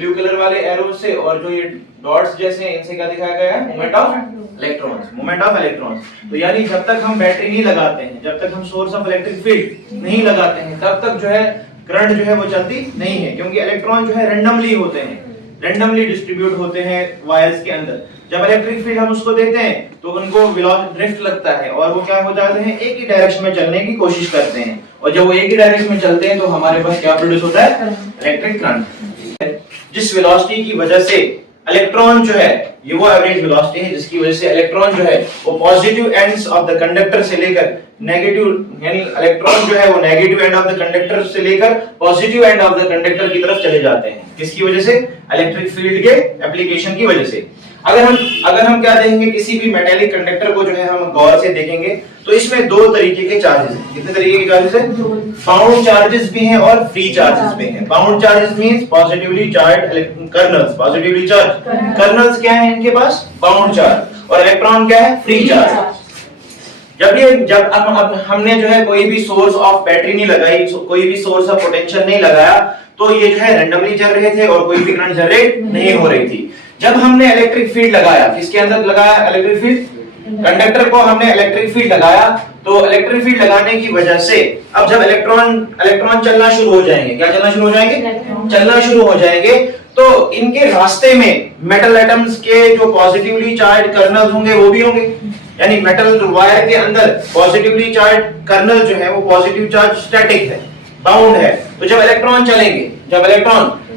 Blue colour वाले arrow से और जो ये डॉट्स जैसे हैं इनसे क्या दिखाया गया है? Moment of electrons, moment of electrons. तो यानी जब तक हम बैटरी नहीं लगाते हैं, जब तक हम सोर्स ऑफ इलेक्ट्रिक फील्ड नहीं लगाते हैं, तब तक जो है करंट जो है वो चलती नहीं है, क्योंकि इलेक्ट्रॉन जो है रैंडमली होते हैं, रैंडमली डिस्ट्रीब्यूट होते हैं वायर्स के अंदर। जब इलेक्ट्रिक फील्ड हम उसको देते हैं तो उनको ड्रिफ्ट लगता है और वो क्या हो जाते हैं? एक ही डायरेक्शन में चलने की कोशिश करते हैं, और जब वो एक ही डायरेक्शन में चलते हैं तो हमारे पास क्या प्रोड्यूस होता है? Electric current. जिस वेलोसिटी की वजह से इलेक्ट्रॉन जो है, ये वो एवरेज वेलोसिटी है जिसकी वजह से इलेक्ट्रॉन जो है वो positive ends of the conductor से लेकर नेगेटिव, यानी इलेक्ट्रॉन जो है वो negative end of the conductor से लेकर positive end of the conductor की तरफ चले जाते हैं। किसकी वजह से? इलेक्ट्रिक फील्ड के एप्लीकेशन की वजह से। अगर हम क्या देखेंगे, किसी भी मेटेलिक कंडक्टर को जो है हम गौर से देखेंगे तो इसमें दो तरीके के चार्जेस हैं। कितने तरीके के चार्जेस हैं? बाउंड चार्जेस भी हैं और फ्री चार्जेस भी हैं। Bound charges means positively charged kernels, positively charge kernels क्या है इनके पास? Bound charge. और इलेक्ट्रॉन क्या है? Free charge. जब हमने जो है कोई भी सोर्स ऑफ बैटरी नहीं लगाई, कोई भी सोर्स ऑफ पोटेंशियल नहीं लगाया, तो ये जो है रैंडमली चल रहे थे और कोई भी करंट जनरेट नहीं हो रही थी। जब हमने इलेक्ट्रिक फील्ड लगाया, किसके अंदर लगाया? इलेक्ट्रिक फील्ड, कंडक्टर को हमने इलेक्ट्रिक फील्ड लगाया, तो इलेक्ट्रिक फील्ड लगाने की वजह से अब जब इलेक्ट्रॉन चलना शुरू हो जाएंगे, क्या चलना शुरू हो जाएंगे? चलना शुरू हो जाएंगे, तो इनके रास्ते में मेटल एटम्स के जो पॉजिटिवली चार्ज कर्नल होंगे वो भी होंगे, यानी मेटल वायर के अंदर पॉजिटिवली चार्ज कर्नल जो है वो पॉजिटिव चार्ज स्टैटिक है, बाउंड है। तो जब इलेक्ट्रॉन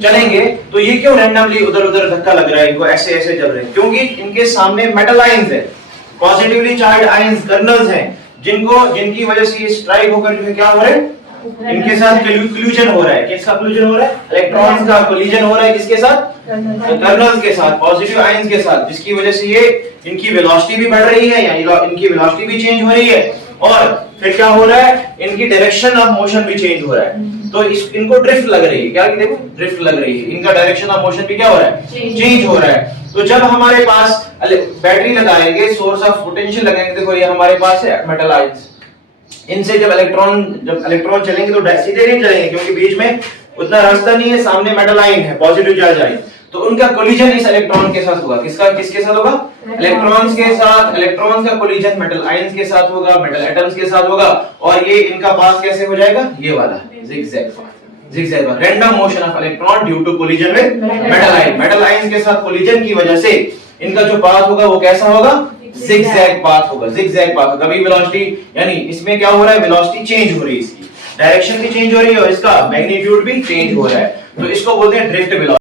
चलेंगे तो ये क्यों रैंडमली उधर-उधर धक्का लग रहा है, इनको ऐसे ऐसे चल रहे हैं? क्योंकि इनके सामने मेटल आयंस है, पॉजिटिवली चार्ज आयंस कर्नल्स हैं, जिनकी वजह से ये स्ट्राइक होकर जो है क्या हो रहा है? इनके साथ कोलिजन हो रहा है। किसका कोलिजन हो रहा है? इलेक्ट्रॉन्स का कोलिजन हो रहा है। किसके साथ? कर्नल्स के साथ, पॉजिटिव आयंस के साथ, जिसकी वजह से ये इनकी वेलोसिटी भी बढ़ रही है, यानी इनकी वेलोसिटी भी चेंज हो रही है, और फिर क्या हो रहा है? इनकी डायरेक्शन ऑफ मोशन भी चेंज हो रहा है। तो इनको ड्रिफ्ट लग रही है। क्या देखो, ड्रिफ्ट लग रही है। इनका डायरेक्शन ऑफ मोशन भी क्या हो रहा है? चेंज हो रहा है। तो जब हमारे पास बैटरी लगाएंगे, सोर्स ऑफ पोटेंशियल लगाएंगे, देखो ये हमारे पास है मेटल आयंस, इनसे जब इलेक्ट्रॉन चलेंगे तो सीधे नहीं चलेंगे, क्योंकि बीच में उतना रास्ता नहीं है, सामने मेटल आयन है, पॉजिटिव चार्ज आयन, तो उनका कोलिजन इस इलेक्ट्रॉन के साथ होगा। किसके साथ होगा? इलेक्ट्रॉन्स के साथ। इलेक्ट्रॉन्स का कोलिजन मेटल आयंस के साथ होगा, मेटल एटम्स के साथ होगा, और ये इनका पाथ कैसे हो जाएगा? ये वाला zigzag path, random motion of electron due to collision with metal ion. Metal ions के साथ कोलिजन की वजह से इनका जो पाथ होगा वो कैसा होगा? zigzag पाथ होगा, zigzag पाथ। कभी वेलोसिटी, यानी इसमें क्या हो रहा है? वेलोसिटी चेंज हो रही है, इसकी डायरेक्शन भी चेंज हो रही है और इसका मैग्नीट्यूड भी चेंज हो रहा है, तो इसको बोलते हैं ड्रिफ्ट वेलोसिटी।